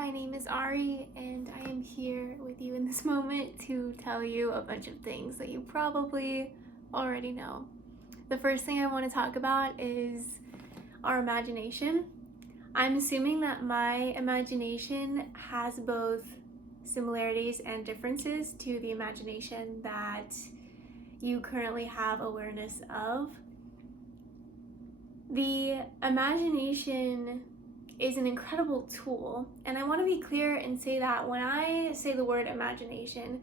My name is Ari, and I am here with you in this moment to tell you a bunch of things that you probably already know. The first thing I want to talk about is our imagination. I'm assuming that my imagination has both similarities and differences to the imagination that you currently have awareness of. The imagination is an incredible tool, and I want to be clear and say that when I say the word imagination,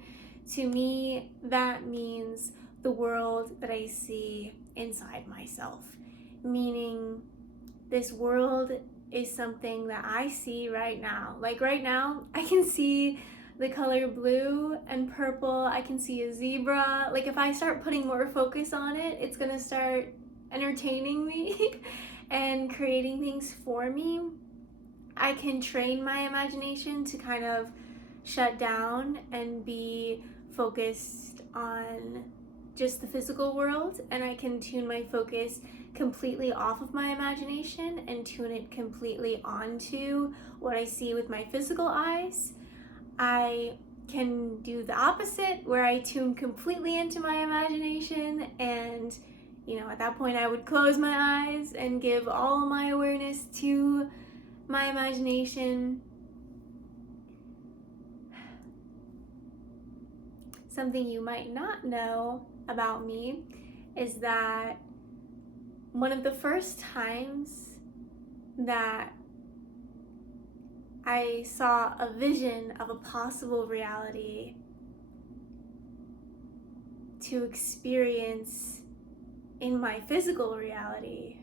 to me that means the world that I see inside myself, meaning this world is something that I see right now. Like right now, I can see the color blue and purple. I can see a zebra. Like if I start putting more focus on it, it's gonna start entertaining me and creating things for me. I can train my imagination to kind of shut down and be focused on just the physical world, and I can tune my focus completely off of my imagination and tune it completely onto what I see with my physical eyes. I can do the opposite, where I tune completely into my imagination, and at that point I would close my eyes and give all my awareness to my imagination. Something you might not know about me is that one of the first times that I saw a vision of a possible reality to experience in my physical reality,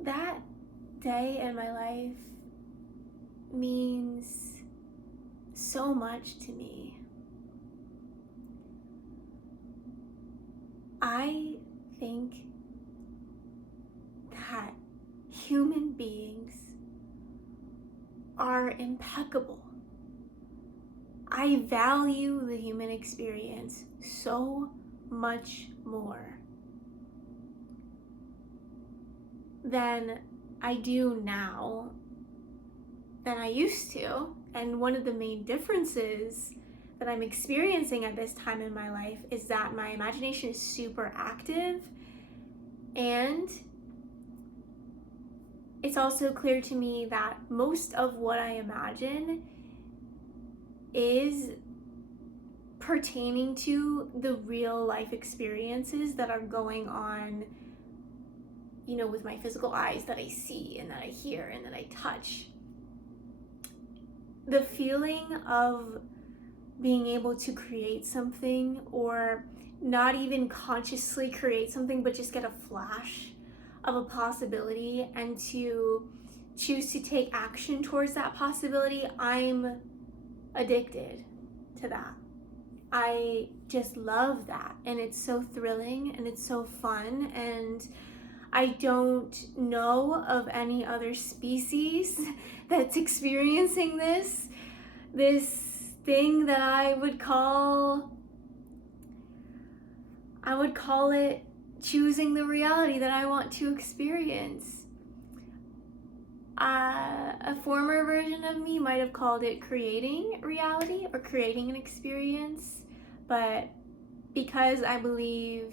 that day in my life means so much to me. I think that human beings are impeccable. I value the human experience so much more than I do now, than I used to. And one of the main differences that I'm experiencing at this time in my life is that my imagination is super active, and it's also clear to me that most of what I imagine is pertaining to the real life experiences that are going on, with my physical eyes, that I see and that I hear and that I touch. The feeling of being able to create something, or not even consciously create something, but just get a flash of a possibility and to choose to take action towards that possibility, I'm addicted to that. I just love that, and it's so thrilling and it's so fun, and I don't know of any other species that's experiencing this thing that I would call it choosing the reality that I want to experience. A former version of me might have called it creating reality or creating an experience, but because I believe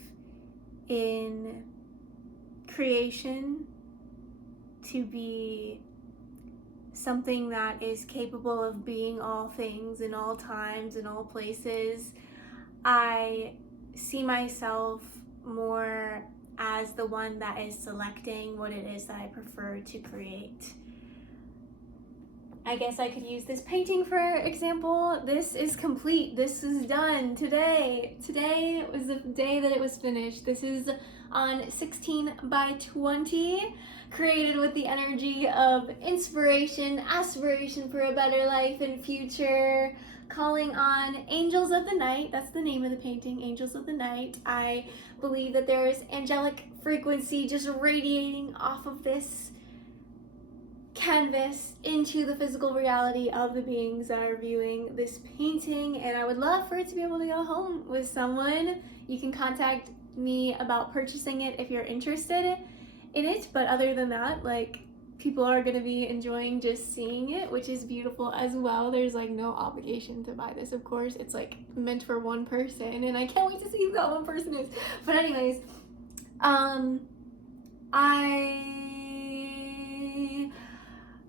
in creation to be something that is capable of being all things in all times in all places, I see myself more as the one that is selecting what it is that I prefer to create. I guess I could use this painting for example. This is complete. This is done today. Today was the day that it was finished. This is on 16 by 20, created with the energy of inspiration, aspiration for a better life and future, calling on angels of the night. That's the name of the painting, Angels of the Night. I believe that there is angelic frequency just radiating off of this canvas into the physical reality of the beings that are viewing this painting, and I would love for it to be able to go home with someone. You can contact me about purchasing it if you're interested in it, but other than that, like, people are going to be enjoying just seeing it, which is beautiful as well. There's like no obligation to buy this, of course. It's like meant for one person, and I can't wait to see who that one person is. But anyways, I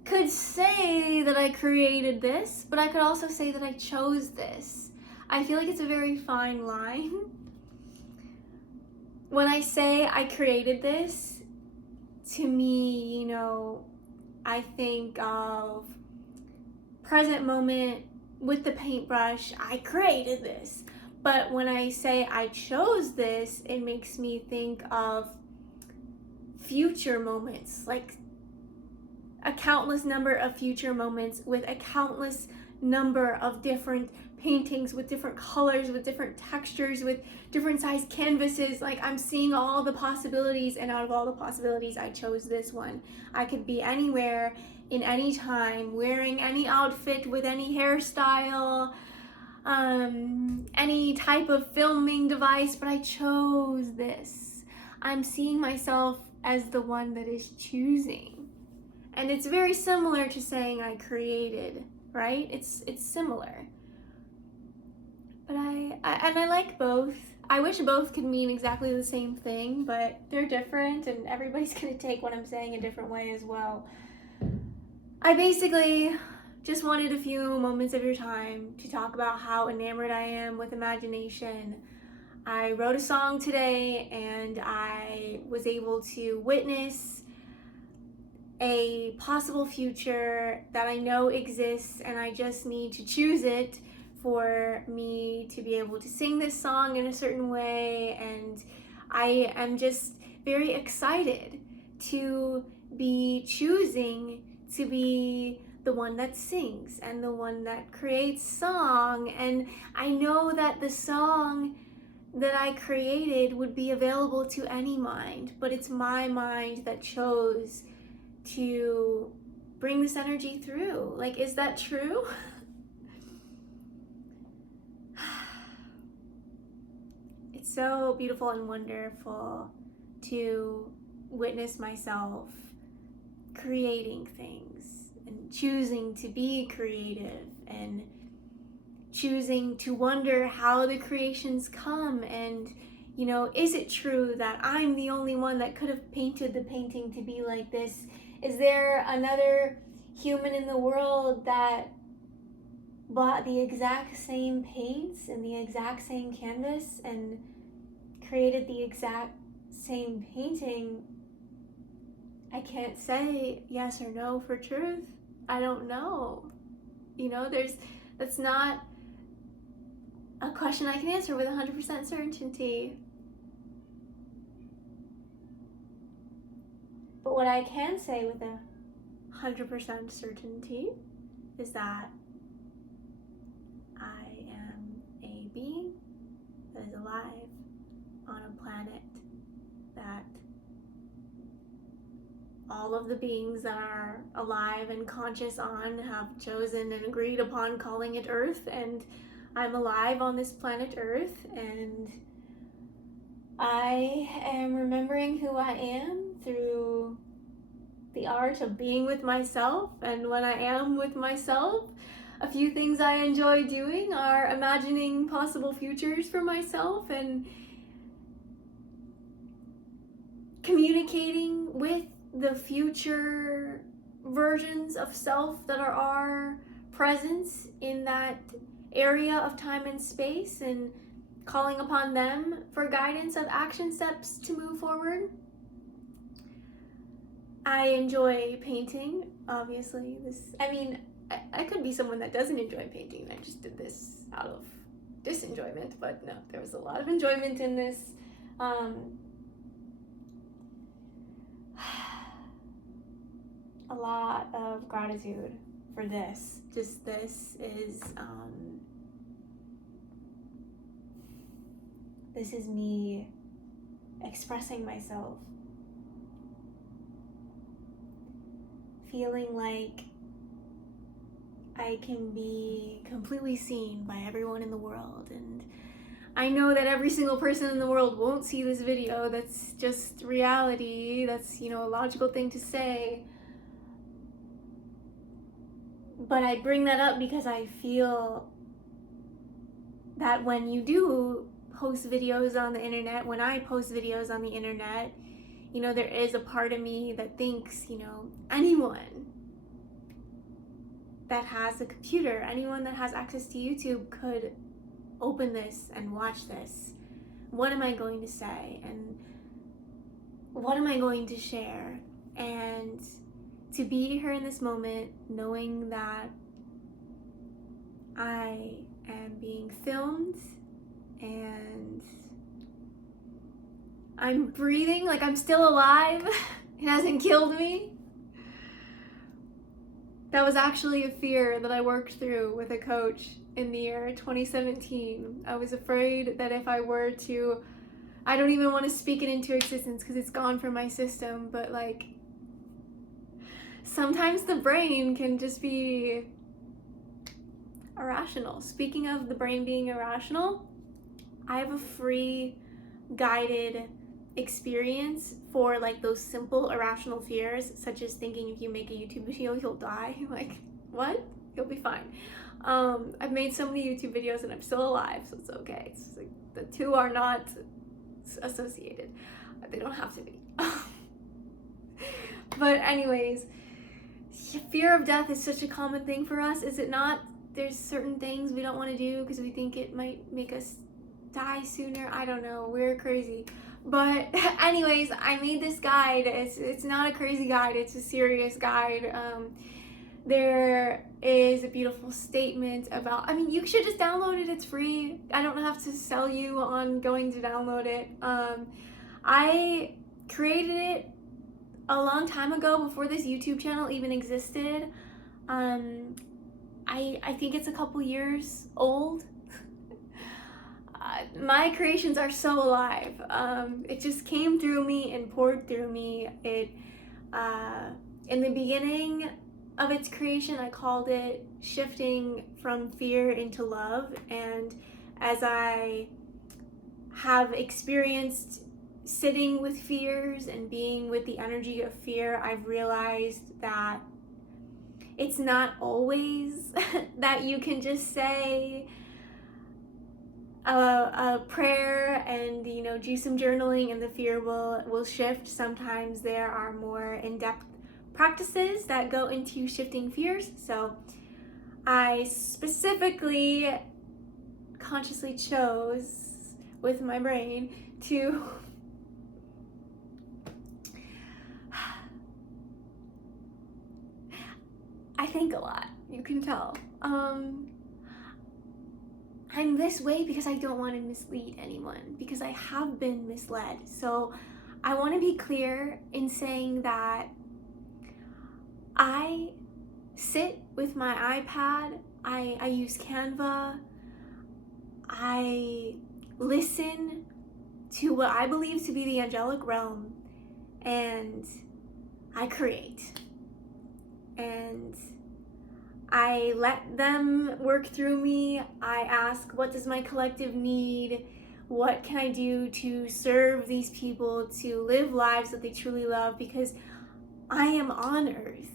could say that I created this, but I could also say that I chose this. I feel like it's a very fine line. When I say I created this, to me, you know, I think of present moment with the paintbrush. I created this. But when I say I chose this, it makes me think of future moments, like a countless number of future moments with a countless number of different paintings with different colors, with different textures, with different size canvases. Like, I'm seeing all the possibilities, and out of all the possibilities, I chose this one. I could be anywhere, in any time, wearing any outfit with any hairstyle, any type of filming device, but I chose this. I'm seeing myself as the one that is choosing. And it's very similar to saying I created, right? It's similar. But I like both. I wish both could mean exactly the same thing, but they're different, and everybody's gonna take what I'm saying a different way as well. I basically just wanted a few moments of your time to talk about how enamored I am with imagination. I wrote a song today, and I was able to witness a possible future that I know exists, and I just need to choose it for me to be able to sing this song in a certain way. And I am just very excited to be choosing to be the one that sings and the one that creates song. And I know that the song that I created would be available to any mind, but it's my mind that chose to bring this energy through. Like, is that true? It's so beautiful and wonderful to witness myself creating things and choosing to be creative and choosing to wonder how the creations come. And, you know, is it true that I'm the only one that could have painted the painting to be like this? Is there another human in the world that bought the exact same paints and the exact same canvas and created the exact same painting? I can't say yes or no for truth. I don't know. You know, that's not a question I can answer with 100% certainty. But what I can say with 100% certainty is that I am a being that is alive on a planet that all of the beings that are alive and conscious on have chosen and agreed upon calling it Earth. And I'm alive on this planet Earth, and I am remembering who I am through the art of being with myself. And when I am with myself, a few things I enjoy doing are imagining possible futures for myself and communicating with the future versions of self that are our presence in that area of time and space, and calling upon them for guidance of action steps to move forward. I enjoy painting, obviously. I could be someone that doesn't enjoy painting. I just did this out of disenjoyment, but no, there was a lot of enjoyment in this. A lot of gratitude for this. Just this is me expressing myself feeling like I can be completely seen by everyone in the world. And I know that every single person in the world won't see this video. That's just reality. That's, a logical thing to say. But I bring that up because I feel that when you do post videos on the internet, when I post videos on the internet, there is a part of me that thinks, anyone that has a computer, anyone that has access to YouTube could open this and watch this. What am I going to say? And what am I going to share? And to be here in this moment, knowing that I am being filmed and I'm breathing, like I'm still alive. It hasn't killed me. That was actually a fear that I worked through with a coach in the year 2017. I was afraid that if I were to, I don't even want to speak it into existence because it's gone from my system, but like, sometimes the brain can just be irrational. Speaking of the brain being irrational, I have a free guided experience for like those simple irrational fears, such as thinking if you make a YouTube video you'll die. Like, what? You'll be fine. I've made so many YouTube videos and I'm still alive, so it's okay. It's like the two are not associated. They don't have to be. But anyways, fear of death is such a common thing for us, is it not? There's certain things we don't want to do because we think it might make us die sooner. I don't know, we're crazy. But anyways, I made this guide. It's not a crazy guide, it's a serious guide. There is a beautiful statement about, you should just download it, it's free. I don't have to sell you on going to download it. I created it a long time ago, before this YouTube channel even existed. I think it's a couple years old. My creations are so alive. It just came through me and poured through me. It, in the beginning of its creation, I called it shifting from fear into love. And as I have experienced sitting with fears and being with the energy of fear, I've realized that it's not always that you can just say a prayer and do some journaling and the fear will shift. Sometimes there are more in-depth practices that go into shifting fears. So I specifically consciously chose with my brain to I think a lot, you can tell. I'm this way because I don't want to mislead anyone, because I have been misled. So I want to be clear in saying that I sit with my iPad, I use Canva, I listen to what I believe to be the angelic realm, and I create. And I let them work through me. I ask, what does my collective need? What can I do to serve these people, to live lives that they truly love? Because I am on Earth,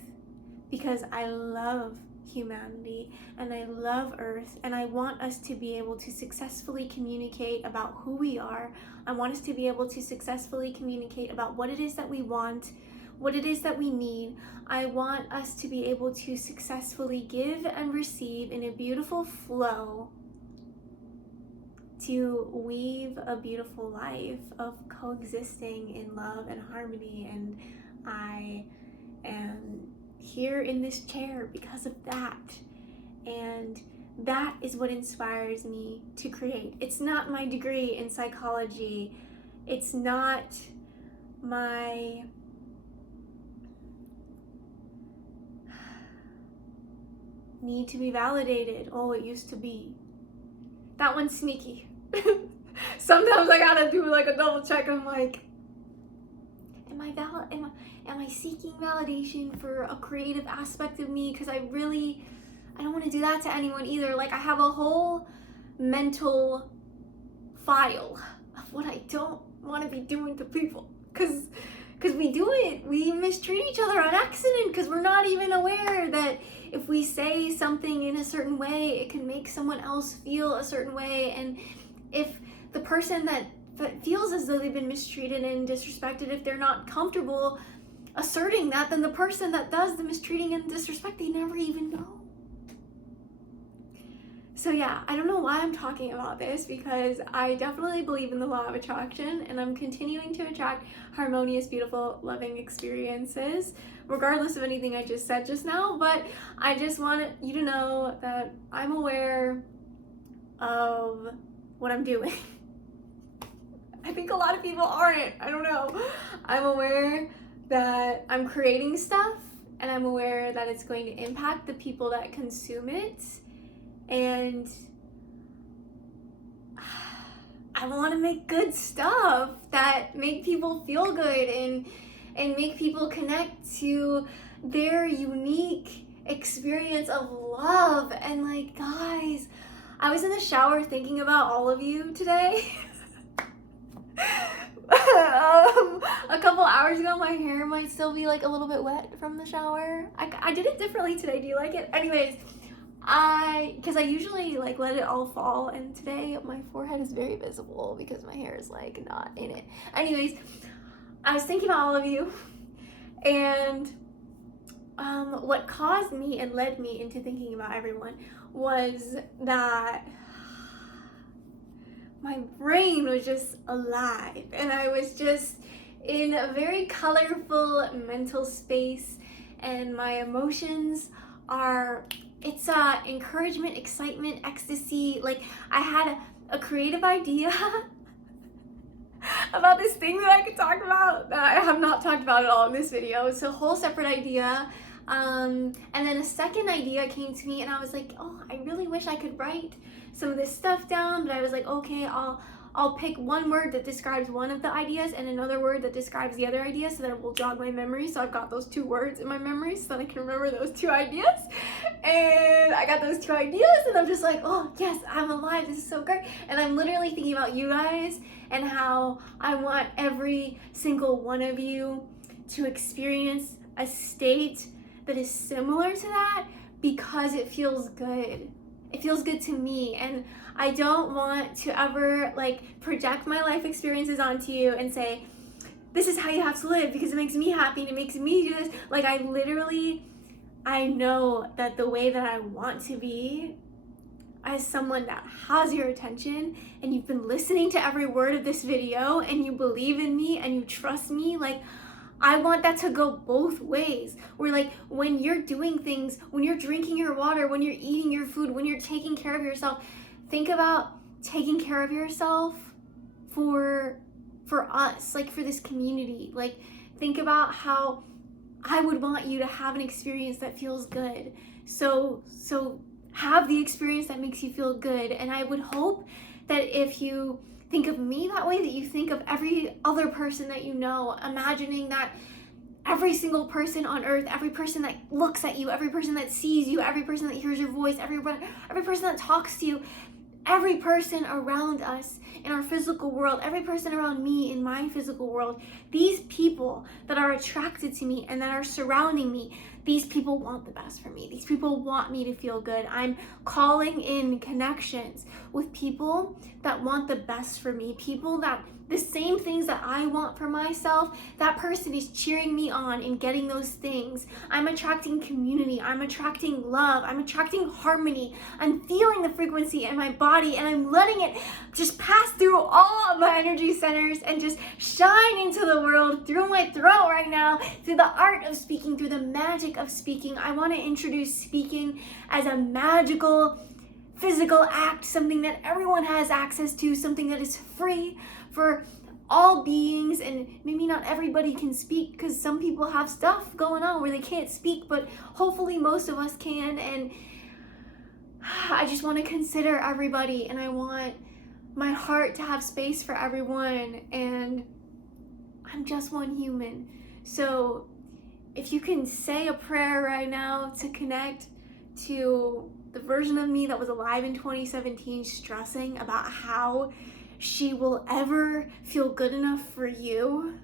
because I love humanity and I love Earth, and I want us to be able to successfully communicate about who we are. I want us to be able to successfully communicate about what it is that we want, what it is that we need. I want us to be able to successfully give and receive in a beautiful flow, to weave a beautiful life of coexisting in love and harmony. And I am here in this chair because of that. And that is what inspires me to create. It's not my degree in psychology. It's not my need to be validated. Oh, it used to be. That one's sneaky. Sometimes I gotta do like a double check. I'm like, am I seeking validation for a creative aspect of me? Because I don't want to do that to anyone either. Like, I have a whole mental file of what I don't want to be doing to people, because we mistreat each other on accident, because we're not even aware that if we say something in a certain way, it can make someone else feel a certain way. And if the person that feels as though they've been mistreated and disrespected, if they're not comfortable asserting that, then the person that does the mistreating and disrespect, they never even know. So yeah, I don't know why I'm talking about this, because I definitely believe in the law of attraction, and I'm continuing to attract harmonious, beautiful, loving experiences, regardless of anything I just said just now. But I just want you to know that I'm aware of what I'm doing. I think a lot of people aren't. I don't know. I'm aware that I'm creating stuff, and I'm aware that it's going to impact the people that consume it. And I want to make good stuff that make people feel good and make people connect to their unique experience of love. And like, guys, I was in the shower thinking about all of you today. A couple hours ago, my hair might still be like a little bit wet from the shower. I did it differently today. Do you like it? Anyways, because I usually like let it all fall, and today my forehead is very visible because my hair is like not in it. Anyways, I was thinking about all of you, and what caused me and led me into thinking about everyone was that my brain was just alive, and I was just in a very colorful mental space, and my emotions are, it's encouragement, excitement, ecstasy. Like, I had a creative idea about this thing that I could talk about that I have not talked about at all in this video. It's a whole separate idea. And then a second idea came to me, and I was like, oh, I really wish I could write some of this stuff down, but I was like, okay, I'll pick one word that describes one of the ideas and another word that describes the other idea, so that it will jog my memory. So I've got those two words in my memory so that I can remember those two ideas. And I got those two ideas, and I'm just like, oh yes, I'm alive, this is so great. And I'm literally thinking about you guys and how I want every single one of you to experience a state that is similar to that, because it feels good. It feels good to me, and I don't want to ever like project my life experiences onto you and say, this is how you have to live because it makes me happy and it makes me do this. Like, I know that the way that I want to be, as someone that has your attention and you've been listening to every word of this video and you believe in me and you trust me, like, I want that to go both ways. Where like, when you're doing things, when you're drinking your water, when you're eating your food, when you're taking care of yourself, think about taking care of yourself for us, like for this community. Like, think about how I would want you to have an experience that feels good. So have the experience that makes you feel good. And I would hope that if you think of me that way, that you think of every other person that you know, imagining that every single person on earth, every person that looks at you, every person that sees you, every person that hears your voice, every person that talks to you, every person around us in our physical world, every person around me in my physical world, these people that are attracted to me and that are surrounding me, these people want the best for me. These people want me to feel good. I'm calling in connections with people that want the best for me, people that the same things that I want for myself, that person is cheering me on and getting those things. I'm attracting community, I'm attracting love, I'm attracting harmony. I'm feeling the frequency in my body, and I'm letting it just pass through all of my energy centers and just shine into the world through my throat right now, through the art of speaking, through the magic of speaking. I want to introduce speaking as a magical physical act, something that everyone has access to, something that is free for all beings. And maybe not everybody can speak, because some people have stuff going on where they can't speak, but hopefully most of us can. And I just want to consider everybody, and I want my heart to have space for everyone. And I'm just one human. So if you can say a prayer right now to connect to the version of me that was alive in 2017, stressing about how she will ever feel good enough for you,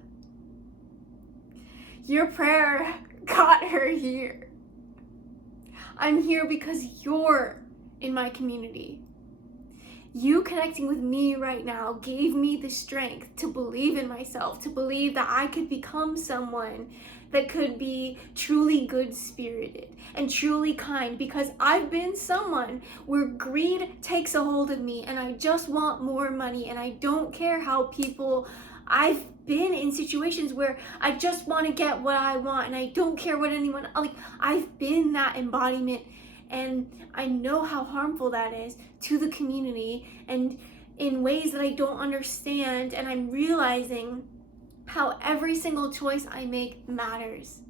your prayer got her here. I'm here because you're in my community. You connecting with me right now gave me the strength to believe in myself, to believe that I could become someone that could be truly good-spirited and truly kind, because I've been someone where greed takes a hold of me and I just want more money, and I don't care how people, I've been in situations where I just want to get what I want and I don't care what anyone, like I've been that embodiment, and I know how harmful that is to the community and in ways that I don't understand, and I'm realizing how every single choice I make matters,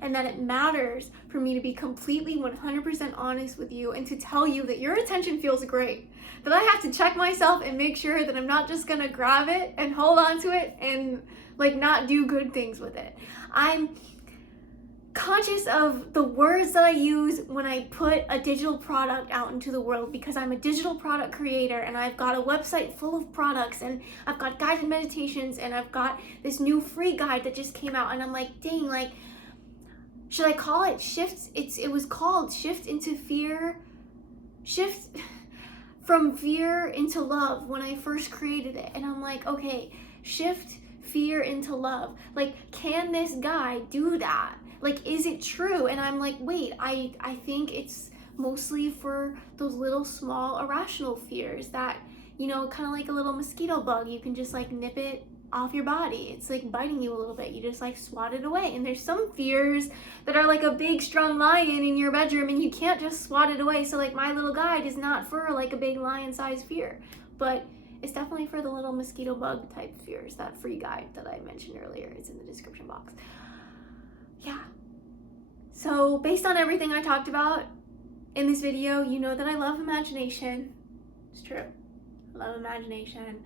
and that it matters for me to be completely 100% honest with you and to tell you that your attention feels great, that I have to check myself and make sure that I'm not just gonna grab it and hold on to it and like not do good things with it. I'm conscious of the words that I use when I put a digital product out into the world, because I'm a digital product creator and I've got a website full of products and I've got guided meditations and I've got this new free guide that just came out, and I'm like, dang, like, should I call it shift? It was called Shift into Fear, Shift from Fear into Love when I first created it. And I'm like, okay, shift fear into love. Like, can this guy do that? Like, is it true? And I'm like, wait, I think it's mostly for those little small irrational fears that, you know, kind of like a little mosquito bug. You can just like nip it off your body. It's like biting you a little bit. You just like swat it away. And there's some fears that are like a big strong lion in your bedroom and you can't just swat it away. So like my little guide is not for like a big lion-sized fear, but it's definitely for the little mosquito bug type fears. That free guide that I mentioned earlier is in the description box. Yeah. So based on everything I talked about in this video, you know that I love imagination. It's true. I love imagination.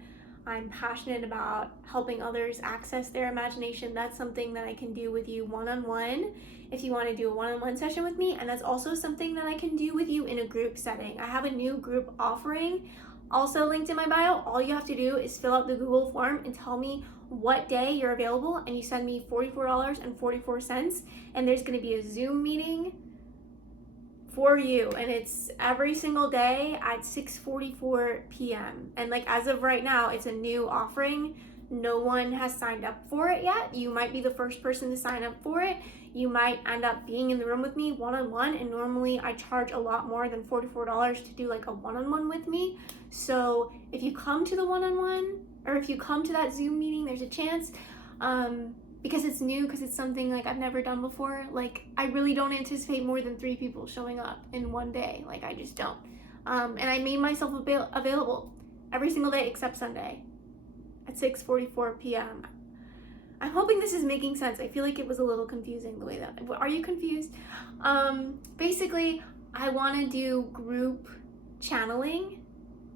I'm passionate about helping others access their imagination. That's something that I can do with you one-on-one if you want to do a one-on-one session with me, and that's also something that I can do with you in a group setting. I have a new group offering also linked in my bio. All you have to do is fill out the Google form and tell me what day you're available, and you send me $44.44, and there's going to be a Zoom meeting for you, and it's every single day at 6:44 p.m. and like as of right now, it's a new offering. No one has signed up for it yet. You might be the first person to sign up for it. You might end up being in the room with me one-on-one, and normally I charge a lot more than $44 to do like a one-on-one with me. So if you come to the one-on-one, or if you come to that Zoom meeting, there's a chance, because it's new, because it's something like I've never done before. Like, I really don't anticipate more than 3 people showing up in one day. Like, I just don't. And I made myself available every single day except Sunday at 6:44 p.m. I'm hoping this is making sense. I feel like it was a little confusing the way that, are you confused? Basically, I want to do group channeling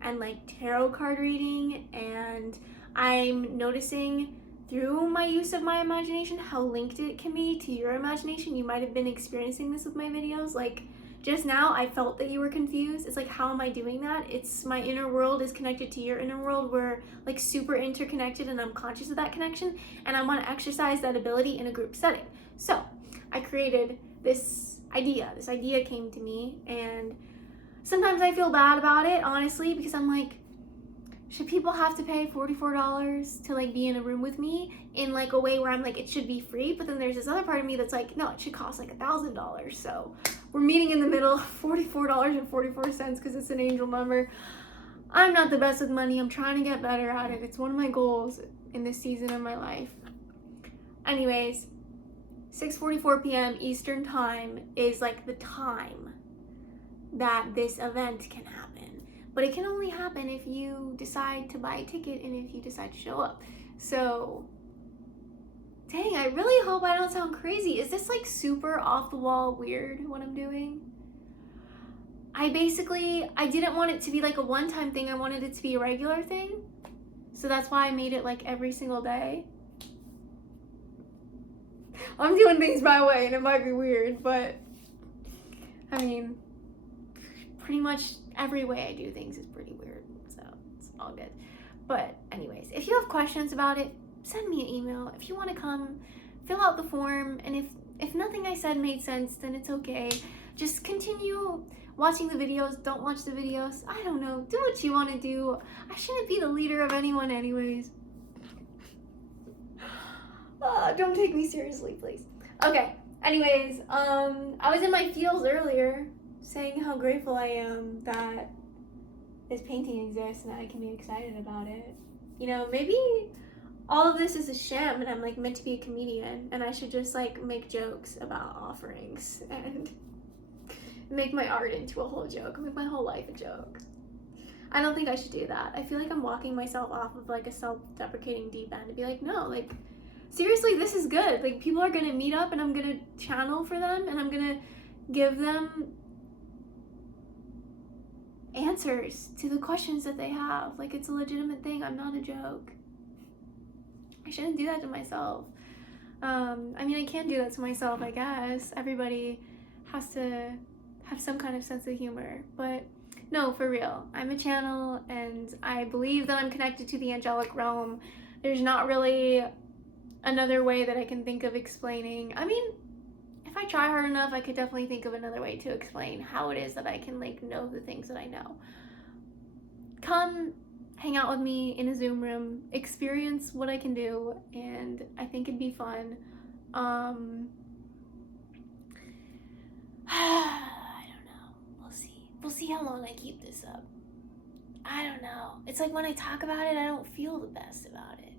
and like tarot card reading, and I'm noticing through my use of my imagination how linked it can be to your imagination. You might have been experiencing this with my videos. Like just now I felt that you were confused. It's like, how am I doing that? It's my inner world is connected to your inner world. We're like super interconnected, and I'm conscious of that connection, and I want to exercise that ability in a group setting. So I created this idea. This idea came to me, and sometimes I feel bad about it, honestly, because I'm like, should people have to pay $44 to like be in a room with me in like a way where I'm like, it should be free? But then there's this other part of me that's like, no, it should cost like $1,000. So we're meeting in the middle, $44.44, because it's an angel number. I'm not the best with money. I'm trying to get better at it. It's one of my goals in this season of my life. Anyways, 6:44 p.m. Eastern time is like the time that this event can happen. But it can only happen if you decide to buy a ticket and if you decide to show up. So, dang, I really hope I don't sound crazy. Is this like super off the wall weird what I'm doing? I didn't want it to be like a one-time thing. I wanted it to be a regular thing. So that's why I made it like every single day. I'm doing things my way, and it might be weird, but I mean, pretty much every way I do things is pretty weird, so it's all good. But anyways, if you have questions about it, send me an email. If you want to come, fill out the form, and if nothing I said made sense, then it's okay. Just continue watching the videos. Don't watch the videos. I don't know. Do what you want to do. I shouldn't be the leader of anyone anyways. Don't take me seriously, please. Okay. Anyways, I was in my feels earlier saying how grateful I am that this painting exists and I can be excited about it. You know, maybe all of this is a sham and I'm like meant to be a comedian and I should just like make jokes about offerings and make my art into a whole joke, make my whole life a joke. I don't think I should do that. I feel like I'm walking myself off of like a self-deprecating deep end and be like, no, like seriously, this is good. Like people are gonna meet up and I'm gonna channel for them and I'm gonna give them answers to the questions that they have. Like it's a legitimate thing. I'm not a joke. I shouldn't do that to myself. I mean, I can do that to myself, I guess. Everybody has to have some kind of sense of humor. But no, for real. I'm a channel and I believe that I'm connected to the angelic realm. There's not really another way that I can think of explaining. I mean, if I try hard enough, I could definitely think of another way to explain how it is that I can like know the things that I know. Come hang out with me in a Zoom room, experience what I can do, and I think it'd be fun. I don't know. We'll see how long I keep this up. I don't know. It's like when I talk about it, I don't feel the best about it.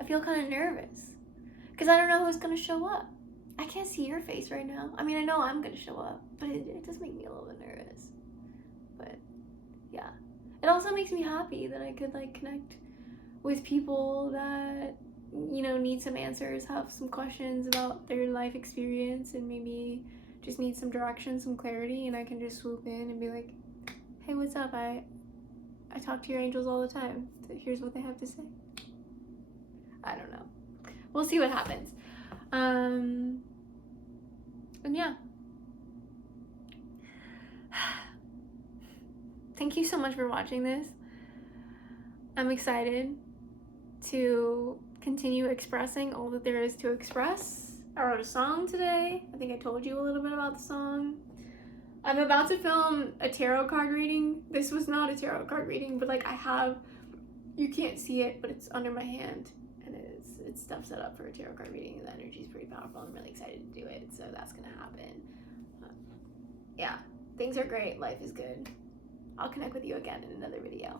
I feel kind of nervous because I don't know who's gonna show up. I can't see your face right now. I mean, I know I'm gonna show up, but it does make me a little bit nervous. But yeah. It also makes me happy that I could like connect with people that, you know, need some answers, have some questions about their life experience, and maybe just need some direction, some clarity, and I can just swoop in and be like, hey, what's up? I talk to your angels all the time. Here's what they have to say. I don't know. We'll see what happens. And yeah. Thank you so much for watching this. I'm excited to continue expressing all that there is to express. I wrote a song today. I think I told you a little bit about the song. I'm about to film a tarot card reading. This was not a tarot card reading, but like you can't see it, but it's under my hand. And it's stuff set up for a tarot card reading, and the energy is pretty powerful. I'm really excited to do it, so that's gonna happen. Yeah, things are great. Life is good. I'll connect with you again in another video.